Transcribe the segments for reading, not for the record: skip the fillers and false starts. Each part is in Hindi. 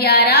11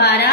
12۔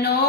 9،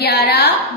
11،